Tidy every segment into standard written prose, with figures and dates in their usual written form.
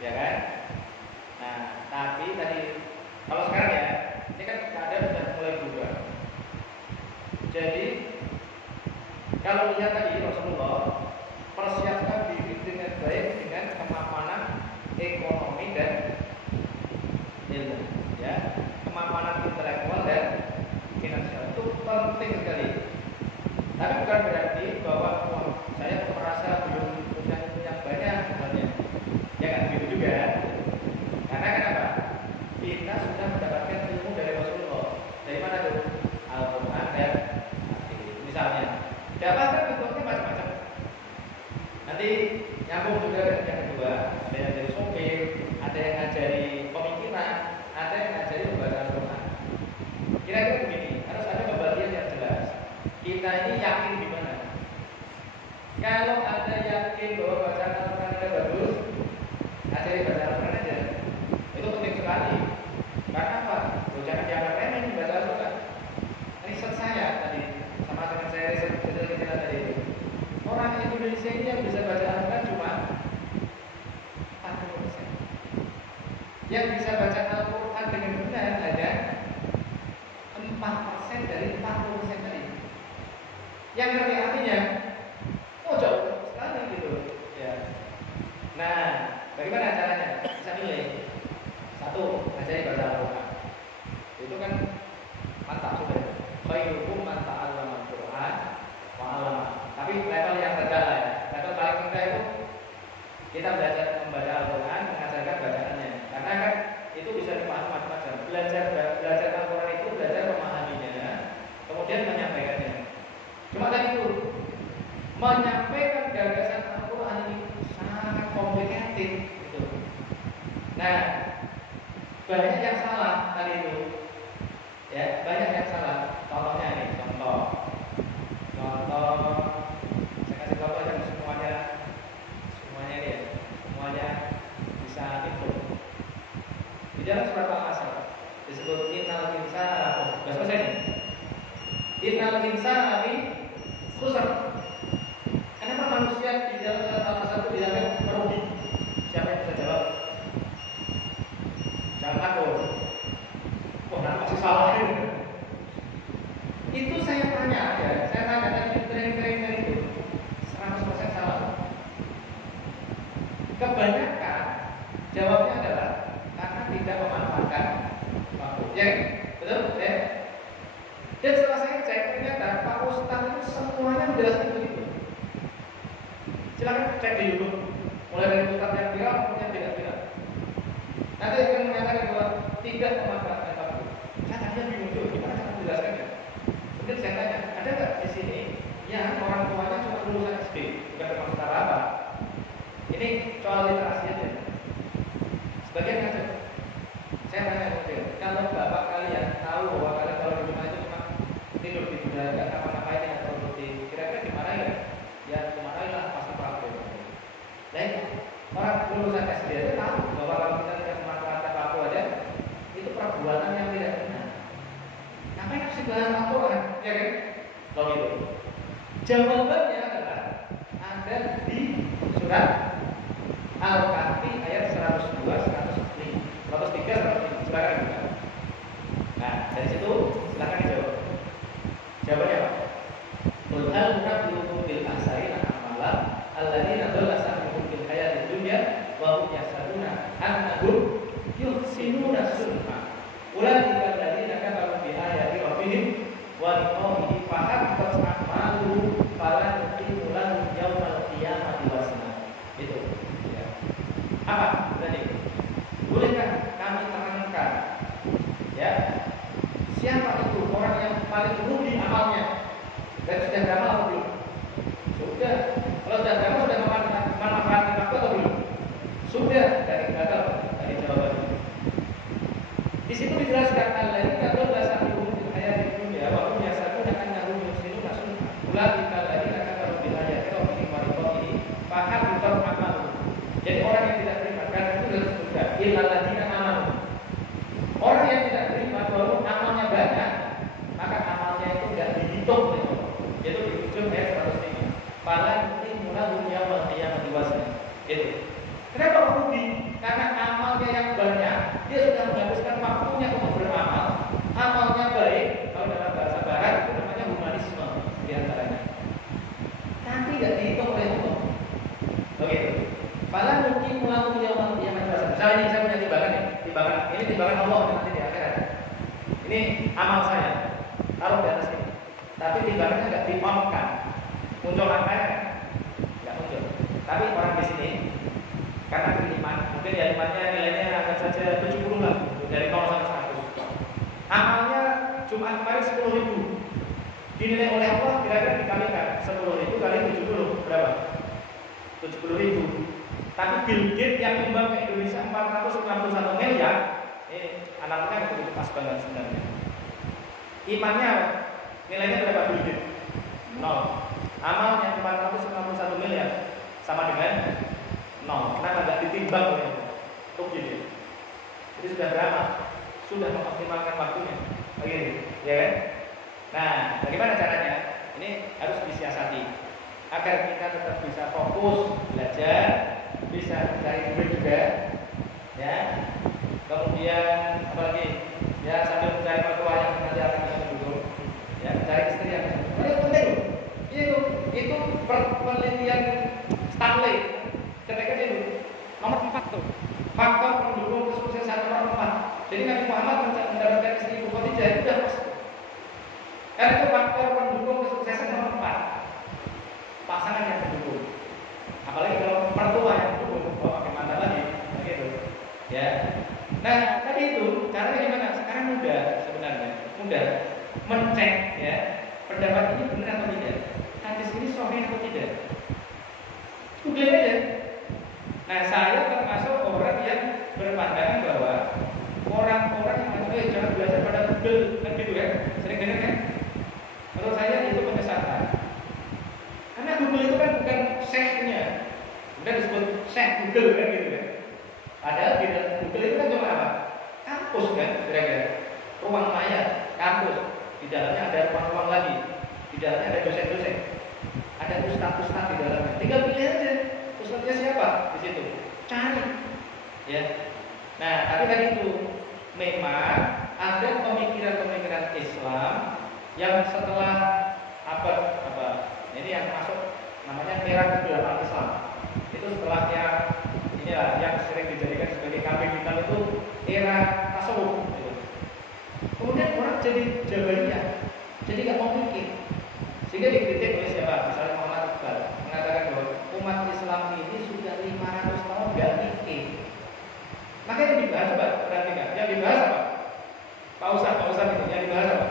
ya kan? Nah, tapi tadi kalau sekarang ya, ini kan keadaan sudah mulai berubah. Jadi kalau lihat tadi Rasulullah persiapkan diri dengan baik dengan kemapanan ekonomi dan ilmu, ya, kemapanan intelektual dan finansial itu penting sekali. Tapi bukan berarti bahwa saya merasa belum punya banyak sebenarnya. Ya kan begitu juga. Karena kenapa? Kita sudah mendapatkan ilmu dari Rasulullah. Dari mana tuh? Al-Quran dan hadis. Misalnya, dapatkan bentuknya macam-macam. Nanti nyambung juga dengan yang kedua. Ada yang ngajari sopir, ada yang ngajari pemikiran, ada yang ngajari membaca Al-Quran. Kira-kira begini, harus ada pembagian yang jelas. Kita ini yakin di mana? Kalau ada yakin bahwa bacaan Al-Quran kita bagus, ngajari baca Al-Quran aja. Itu penting sekali. Karena apa? Jangan dianggap remeh nih baca Al-Quran. Riset saya tadi, sama dengan saya riset kecil-kecilan tadi itu, orang Indonesia ini yang bisa baca Al-Quran cuma 40%. Yang bisa baca Al-Quran dengan benar ada 4% dari 40% tadi. Yang ngerti artinya, oh jauh sekali gitu. Ya. Nah, bagaimana caranya? Bisa milih. Satu, ngajari baca Al-Quran. Itu kan mantap sudah. Khairukum man ta'allama Al-Quran wa 'allama. Tapi level yang rendah ya. Level paling rendah itu kita belajar membaca Al-Quran, mengajarkan bacaannya. Karena kan itu bisa dipahami macam-macam. Belajar Al-Quran itu belajar memahaminya, kemudian menyampaikannya. Cuma tadi itu menyampaikan gagasan Al-Quran ini sangat komplikated gitu. Nah, banyak yang salah tadi itu. Ya, banyak yang salah. Contohnya nih, contoh saya kasih contoh yang semuanya ini ya, semuanya bisa ikut. Di dalam surat Al-Asr disebut innal insana bahasa ini. Innal insana lafi khusr. Kenapa manusia di dalam surat Al-Asr itu dianggap merugi? Siapa yang bisa jawab? Jangan takut. Oh, masih salah ini. Itu saya tanya aja, saya tanya tadi training itu 100% salah. Kebanyakan jawabnya adalah karena tidak memanfaatkan waktu. Ya, betul? Ya. Dan setelah saya cek ternyata Pak Ustaz itu semuanya menjelaskan begitu. Silakan cek di YouTube, mulai dari Ustaz yang viral, kemudian tidak viral. Nanti akan menyatakan bahwa tidak memanfaatkan waktu. Saya tadinya bingung tuh, gimana cara menjelaskannya? Kemudian saya tanya, ada nggak di sini yang orang tuanya cuma lulusan SD, bukan termasuk apa? Ini soal literasi aja. Sebagian ngajar. Saya tanya kemudian, kalau bapak kalian tahu bahwa kalian kalau di rumah itu cuma tidur di dunia, nggak ngapa-ngapain atau roti, kira-kira gimana ya? Ya dimarahin lah, pasti problem. Dan orang lulusan SD itu tahu bahwa kalau kita tidak memanfaatkan waktu aja, itu perbuatan yang tidak benar. Ngapain harus dibahas Al-Quran? Ya kan? Loh gitu. Jawabannya adalah ada di surat Al-Kahfi ayat 102, 103, 105. Silakan buka. Nah, dari situ silakan dijawab. Jawabannya apa? Qul hal nunabbi'ukum bil akhsarina a'mala alladziina dhalla sa'yuhum fil hayatid dunya wa hum yahsabuna annahum yuhsinuna sun'a. Ulaika alladziina kafaru bi ayati rabbihim wa liqa'ihi fahabitat a'maluhum fala nuqimu lahum yaumal qiyamati wazna. Itu. Ya. Apa tadi? Bolehkah kami terangkan? Ya. Siapa itu orang yang paling rugi amalnya? Dan sudah beramal atau belum? Sudah. Kalau sudah beramal sudah memanfaatkan waktu atau belum? Sudah. Dari gagal dari jawabannya. Di situ dijelaskan alladzina dhalla sa'yuhum fil hayatid dunya wa hum yahsabuna annahum yuhsinuna sun'a. Ulaika alladzina kafaru bil ayati rabbihim wa liqa'ihi fahabitat a'maluhum. Jadi orang yang tidak beriman kan itu sudah disebutkan illal ladzina amanu. Orang yang tidak beriman baru amalnya banyak, maka amalnya itu tidak dihitung oleh Allah. Itu di ujung ayat 105. Fala nuqimu lahum yaumal qiyamati wazna. Itu. Kenapa rugi? Karena Misalnya ini saya punya timbangan nih, ini timbangan Allah nanti di akhirat. Ini amal saya, taruh di atas ini. Tapi timbangannya nggak dipahamkan, muncul angkanya nggak muncul. Tapi orang di sini karena beriman, mungkin ya imannya nilainya anggap saja 70 lah, dari 0 sampai 100. Amalnya Jumat kemarin 10.000, dinilai oleh Allah kira-kira dikalikan 10.000 kali 70 berapa? 70.000. Tapi Bill Gates yang nyumbang ke Indonesia 451 miliar, anaknya begitu pas banget sebenarnya. Imannya nilainya berapa Bill Gates? 0. Amalnya 451 miliar sama dengan 0. Kenapa nggak ditimbang oleh Allah? Tuh gitu. Jadi sudah beramal, sudah mengoptimalkan waktunya. Begini, ya kan? Nah, bagaimana caranya? Ini harus disiasati agar kita tetap bisa fokus belajar, bisa mencari duit juga, ya. Kemudian apalagi, ya sambil mencari mertua yang nanti akan bisa mendukung, ya mencari istri yang bisa. Ini penting, itu penelitian Stanley ketika itu nomor 4 tuh, faktor pendukung kesuksesan nomor 4. Jadi Nabi Muhammad mendapatkan istri Ibu Khadijah itu sudah pas. Karena itu faktor pendukung kesuksesan nomor 4. Pasangan yang mendukung. Apalagi kalau mertua yang mendukung, pakai mantan lagi, begitu. Ya. Nah, tadi itu caranya gimana? Sekarang mudah sebenarnya, mudah mencek ya pendapat ini benar atau tidak, hadis ini sahih atau tidak. Googling aja. Nah, saya termasuk orang yang berpandangan bahwa orang-orang yang jangan belajar pada Google, kan gitu kan? Sering dengar kan? Menurut saya itu penyesatan. Karena Google itu kan bukan syekhnya, bukan disebut syekh Google kan gitu kan? Padahal di Google itu kan cuma apa? Kampus kan, kira-kira ruang maya, kampus. Di dalamnya ada ruang-ruang lagi, di dalamnya ada dosen-dosen, ada ustaz-ustaz di dalamnya. Tinggal pilih aja, ustaznya siapa di situ, cari, ya. Nah, tapi tadi itu memang ada pemikiran-pemikiran Islam yang setelah apa ini yang masuk namanya era kedelapan Islam. Itu setelahnya inilah yang sering dijadikan sebagai kambing hitam itu era tasawuf. Gitu. Kemudian orang jadi jabariyah, jadi nggak mau mikir, sehingga dikritik oleh siapa? Misalnya Muhammad Iqbal mengatakan bahwa umat Islam ini sudah 500 tahun nggak mikir. Makanya yang dibahas coba perhatikan, yang dibahas apa? Pak Ustaz itu yang dibahas apa?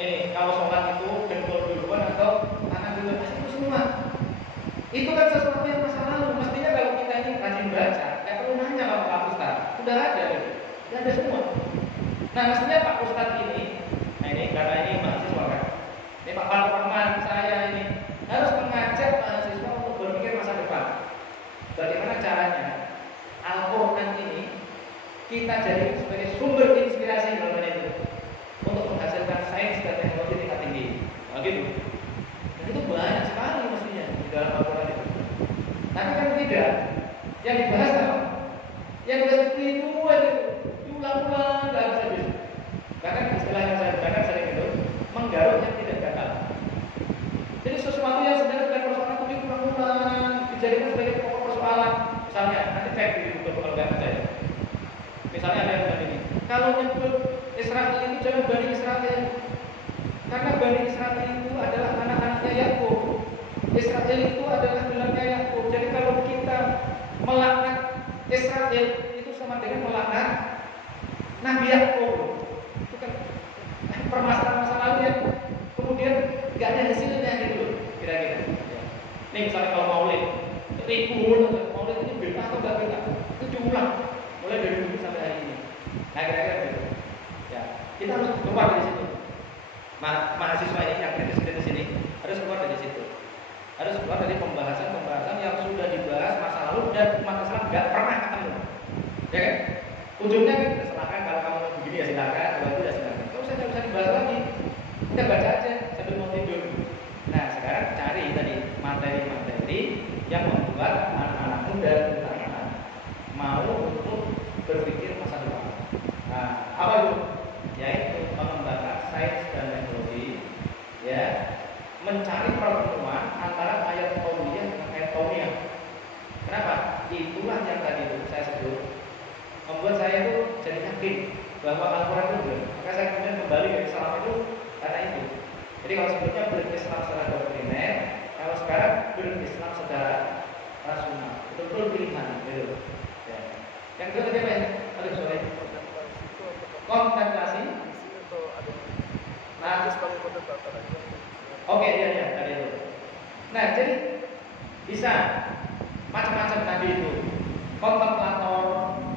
Ini kalau sholat itu dengkul duluan atau tangan duluan, itu semua. Itu kan sesuatu yang masa lalu. Mestinya kalau kita ini rajin baca, nggak perlu nanya sama Pak Ustaz. Udah ada, udah ada semua. Nah, mestinya Pak Ustaz ini, nah ini karena ini mahasiswa kan, ini Pak Rahman saya ini harus mengajak mahasiswa untuk berpikir masa depan. Bagaimana caranya Al-Quran ini kita jadikan sebagai sumber inspirasi dalam itu untuk menghasilkan sains dan teknologi tingkat tinggi. Nah, gitu. Dan itu banyak sekali mestinya di dalam Al-Quran itu. Tapi kan tidak. Yang dibahas apa? Yang dibahas itu diulang-ulang, nggak bisa habis. Bahkan istilah yang saya gunakan sering itu menggaruk yang tidak gatal. Jadi sesuatu yang sebenarnya bukan persoalan itu diulang-ulang, dijadikan sebagai pokok persoalan. Misalnya nanti cek di buku kalau nggak percaya. Misalnya ada yang bilang ini, kalau nyebut Israel itu jangan Bani Israel, karena Bani Israel itu adalah anak-anaknya Yakub. Israel itu adalah gelarnya Yakub. Jadi kalau kita melaknat Israel itu sama dengan melaknat Nabi Yakub. Itu kan permasalahan masa lalu yang kemudian nggak ada hasilnya gitu, kira-kira. Nih misalnya kalau Maulid, Maulid ini beda atau nggak beda? Itu diulang mulai dari dulu sampai hari ini. Nah kira-kira gitu. Ya, kita harus keluar dari situ. Mahasiswa ini yang kritis ini harus keluar dari situ. Harus keluar dari pembahasan yang sudah dibahas masa lalu dan umat Islam nggak pernah ketemu. Ya kan? Ujungnya kan silakan kalau kamu begini ya silakan, kalau itu ya silakan. Kalau saya nggak bisa dibahas lagi, kita baca aja sambil mau tidur. Nah sekarang cari tadi materi-materi yang membuat anak-anak muda terutama mau untuk berpikir masa depan. Nah apa itu? Yaitu mengembangkan sains dan teknologi, ya, mencari pertemuan antara ayat kauniyah dengan ayat kauniyah. Kenapa? itulah yang tadi itu saya sebut membuat saya itu jadi yakin bahwa Al-Quran itu benar. Maka saya kemudian kembali ke Islam itu karena itu. Jadi kalau sebelumnya berislam secara doktriner, kalau sekarang berislam secara rasional, betul-betul pilihan gitu. Ya. Yang kedua tadi apa ya? Aduh sorry. Kontemplasi. Nah, oke ya tadi itu. Nah jadi bisa macam-macam tadi itu kontemplator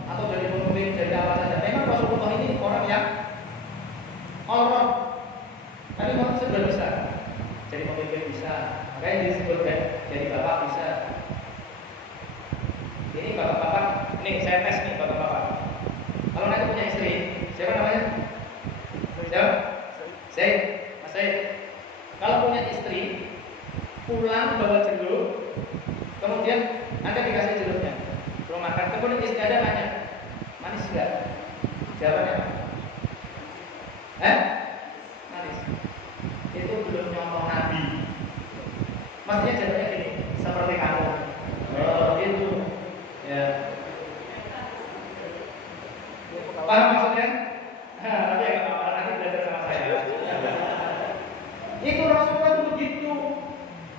atau dari pemimpin dari apa saja. Memang Rasulullah ini orang yang orang tapi memang sudah bisa jadi pemimpin bisa, makanya disebutkan jadi bapak bisa. Ini bapak-bapak, ini saya tes nih bapak-bapak. Kalau nanti punya istri, siapa namanya? Siapa? Saya, Mas Said. Kalau punya istri, pulang bawa jeruk, kemudian Anda dikasih jeruknya, belum makan. Kemudian istri Anda nanya, manis enggak? Jawabannya apa? Manis. Itu belum nyontoh Nabi. Maksudnya jadinya gini, seperti kamu. Oh itu, ya. Paham maksudnya? Tapi ya apa-apa, nanti belajar sama saya. Itu Rasulullah itu begitu.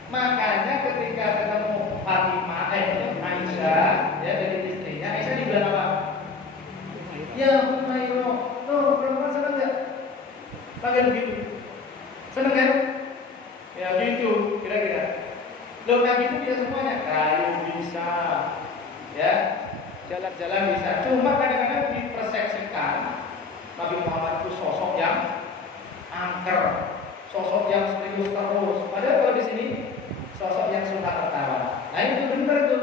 Makanya ketika ketemu Fatimah, Aisyah, ya dari istrinya, Aisyah dibilang apa? Ya Umayro, perempuan senang nggak? Panggil begitu, senang kan? Ya gitu, kira-kira. Loh Nabi itu bisa semuanya, kayu bisa, ya, jalan-jalan bisa. Cuma kadang-kadang dipersepsikan Nabi Muhammad itu sosok yang angker, sosok yang serius terus. Padahal kalau di sini sosok yang suka tertawa. Nah itu benar tuh.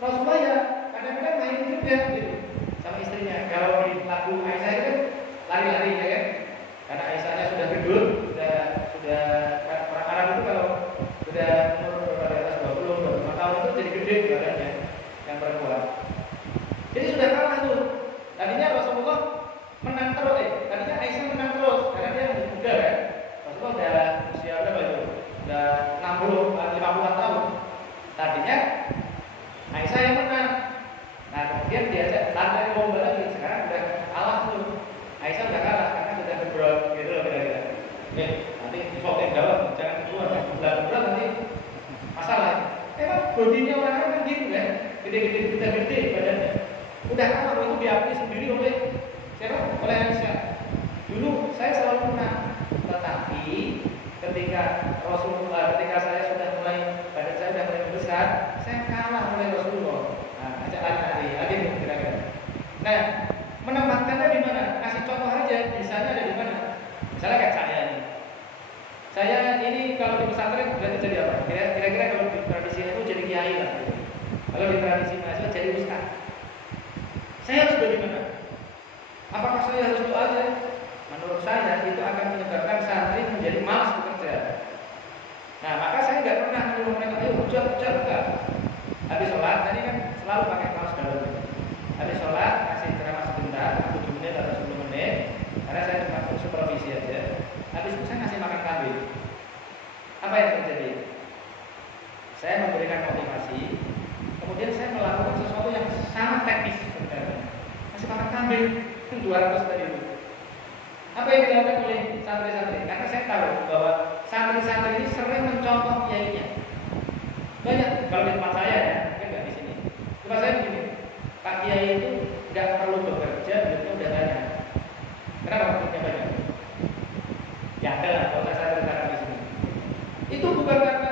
Rasulullah ya kadang-kadang main juga gitu sama istrinya. Kalau di lagu Aisyah itu lari-lari ya kan? Karena Aisyahnya sudah gedul, sudah orang Arab itu kalau sudah umur di atas 20, 25 tahun itu jadi gede badannya yang perempuan. Jadi sudah kalah tuh. Tadinya Rasulullah menang terus tadinya Aisyah menang terus karena dia masih muda kan. Rasulullah udah usia berapa itu? Udah 60, 50 tahun. Tadinya Aisyah yang menang. Nah kemudian diajak lari lomba lagi. Sekarang udah kalah tuh. Aisyah udah kalah karena sudah berat gitu loh kira-kira. Nanti difotoin jawab, jangan keluar. Berat nanti masalah. Emang bodinya orang-orang kan gitu kan, gede badannya. Udah kalah itu diakui sendiri oleh siapa? Oleh Aisyah. Dulu saya selalu menang, tetapi ketika saya sudah mulai badan saya sudah mulai besar, saya kalah oleh Rasulullah. Nah, ajak lari gitu kira-kira. Nah, menempatkannya di mana? Kasih contoh aja, misalnya ada di mana? Misalnya kayak saya ini. Saya ini kalau di pesantren sudah jadi apa? Kira-kira kalau di tradisi itu jadi kiai lah. Gitu. Kalau di tradisi mahasiswa jadi ustaz. Saya harus bagaimana? Apakah saya harus doa aja? Menurut saya itu akan menyebabkan santri menjadi malas bekerja. Nah, maka saya nggak pernah menyuruh mereka, ayo kerja enggak. Habis sholat, tadi kan selalu pakai kaos dalam. Habis sholat, kasih ceramah sebentar, 7 menit atau 10 menit, karena saya cuma supervisi aja. Habis itu saya ngasih makan kambing. Apa yang terjadi? Saya memberikan motivasi, kemudian saya melakukan sesuatu yang sangat teknis sebenarnya. Ngasih makan kambing, 200 tadi itu. Apa yang dilakukan oleh santri-santri? Karena saya tahu bahwa santri-santri ini sering mencontoh kiainya. Banyak, kalau di tempat saya ya, mungkin nggak di sini. Tempat saya begini, Pak Kiai itu nggak perlu bekerja, duitnya udah banyak. Kenapa duitnya banyak? Ya ada lah, kalau saya ceritakan di sini. Itu bukan karena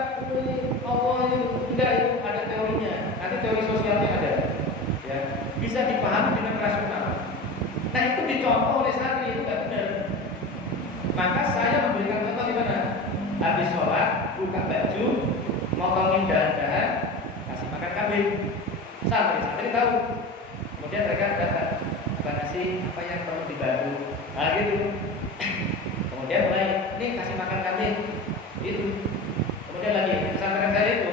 Allah itu, enggak, itu ada teorinya. Nanti teori sosialnya ada, ya bisa dipahami dengan rasional. Nah itu dicontoh oleh santri itu nggak benar. Maka saya memberikan contoh di mana? Habis sholat, buka baju, motongin dahan-dahan, kasih makan kambing. Santri tahu. Kemudian mereka datang, ngasih apa yang perlu dibantu. Nah gitu. Kemudian mulai, ini kasih makan kambing. Itu. Kemudian lagi, pesantren saya itu,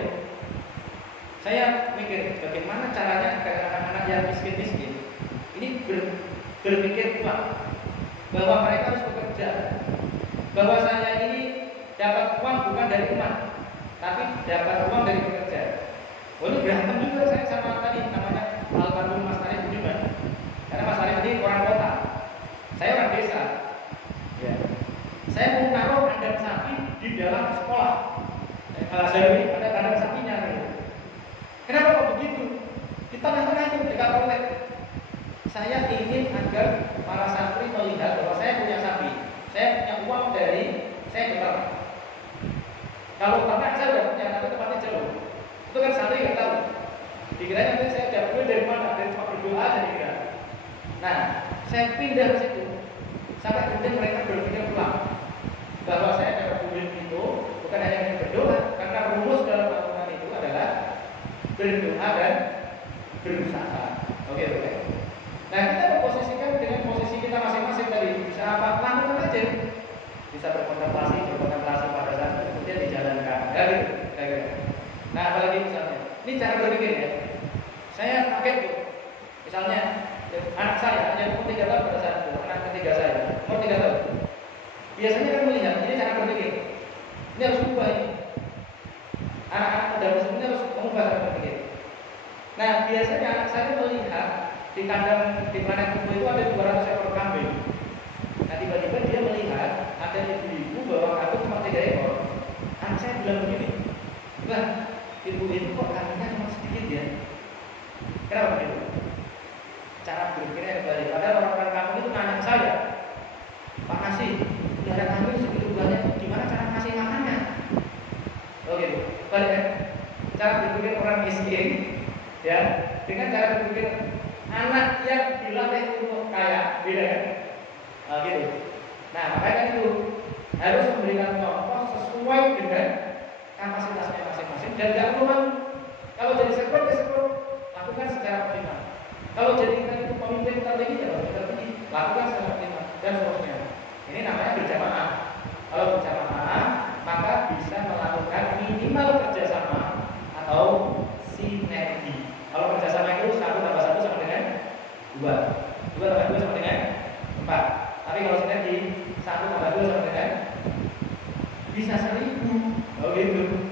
saya mikir bagaimana caranya agar anak-anak yang miskin-miskin ini berpikir kuat bahwa mereka harus bekerja, bahwa saya ini dapat uang bukan dari umat, tapi dapat uang dari bekerja. Ini berantem juga saya sama sama tadi namanya almarhum Mas Arif Budiman. Karena Mas Arif ini orang kota, saya orang desa. Ya. Saya mau naruh kandang sapi di dalam sekolah. Kalau saya ini ada kandang sapinya. Gitu. Kenapa kok begitu? Di tengah-tengah itu dekat toilet. Saya ingin agar para santri melihat bahwa saya punya sapi. Saya punya uang dari saya beternak. Kalau ternak saya sudah punya, tapi tempatnya jauh. Itu kan santri nggak tahu. Dikira nanti saya dapat dari mana? Dari tempat berdoa dan dikira. Nah, saya pindah ke situ. Sampai kemudian mereka berpikir pulang bahwa saya dapat duit itu bukan hanya untuk berdoa, karena rumus dalam Al-Quran itu adalah berdoa dan berusaha. Oke. Nah, kita memposisikan dengan posisi kita masing-masing tadi. Bisa apa? Lakukan aja. Bisa berkontemplasi pada saat itu, kemudian dijalankan. Ya gitu. Nah, apalagi misalnya, ini cara berpikir ya. Saya kaget tuh. Misalnya anak saya hanya umur 3 tahun pada saat itu, anak ketiga saya umur 3 tahun. Biasanya kan melihat ini cara berpikir. Ini harus ubah ini. Anak-anak muda muslim ini harus mengubah cara berpikir. Nah, biasanya anak saya melihat di kandang di planet Bumi itu ada 200 ekor kambing. Nah, tiba-tiba dia melihat ada ibu-ibu bawa kambing cuma 3 ekor. Anak saya bilang begini, "Bang, ibu itu kok kambingnya cuma sedikit ya?" Kenapa begitu? Cara berpikirnya kembali. Padahal orang-orang kampung itu nanya saya, "Pak Nasi, ada kambing segitu banyak, gimana cara ngasih makannya?" Oh gitu. Balik ya. Cara berpikir orang miskin, ya, dengan cara berpikir anak yang dilatih untuk kaya, beda kan? Oh gitu. Nah, makanya itu harus memberikan contoh sesuai dengan kapasitasnya masing-masing dan jangan lupa kalau jadi sektor, lakukan secara optimal. Kalau jadi kita itu pemimpin tertinggi, lakukan secara optimal dan seterusnya. Ini namanya berjamaah. Kalau berjamaah, maka bisa melakukan minimal kerjasama atau sinergi. Kalau kerjasama itu 1 tambah 1 sama dengan 2, 2 tambah 2 sama dengan 4. Tapi kalau sinergi 1 tambah 2 sama dengan bisa 1000. Oh gitu.